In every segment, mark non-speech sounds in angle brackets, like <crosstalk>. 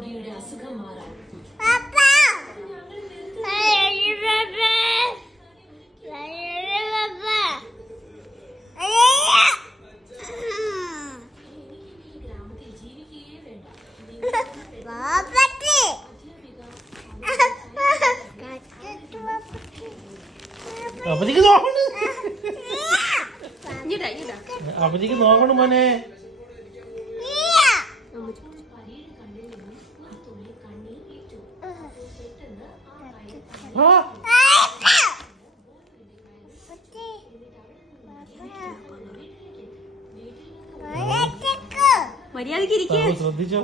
മുടിയുടെ അസുഖം മാറാൻ. അവധിക്ക് നോക്കണം മോനെ. മര്യാദയ്ക്ക് താങ്കൾ ശ്രദ്ധിച്ചോ?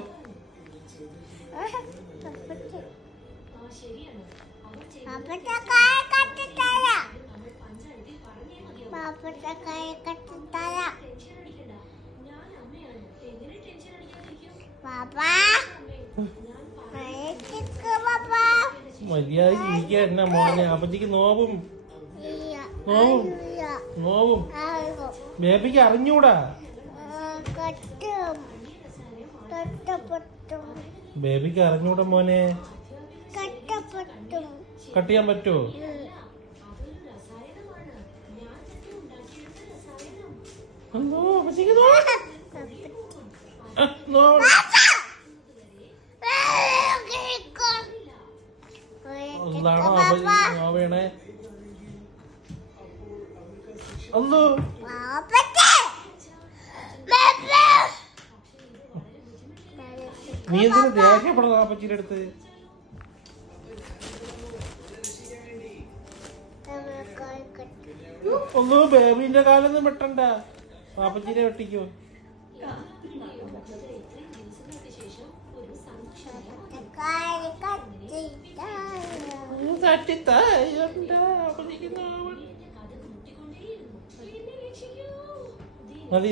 പാപ്പാ മര്യാദ ഇരിക്കുക എന്നാ മോനെ? അപ്പത്തേക്ക് നോവും. നോവും. നോവും. ബേബിക്ക് അറിഞ്ഞൂടാ? ബേബിക്ക് അറിഞ്ഞൂടാ മോനെ? കട്ട് ചെയ്യാൻ പറ്റുമോ നോ അപ്പത്തേക്ക് നോ. <laughs> നോ. എന്താണോ നോവേണേ അല്ലോ നീ എന്തിനു ദേഷ്യപ്പെടുന്നത് അപ്പച്ചിയുടെ അടുത്ത്? ഒന്നു ബേബിന്റെ കാലൊന്നും വെട്ടണ്ട. പാപ്പച്ചിനെ വെട്ടിക്കോ. nagtita yanda apa lagi nawan mali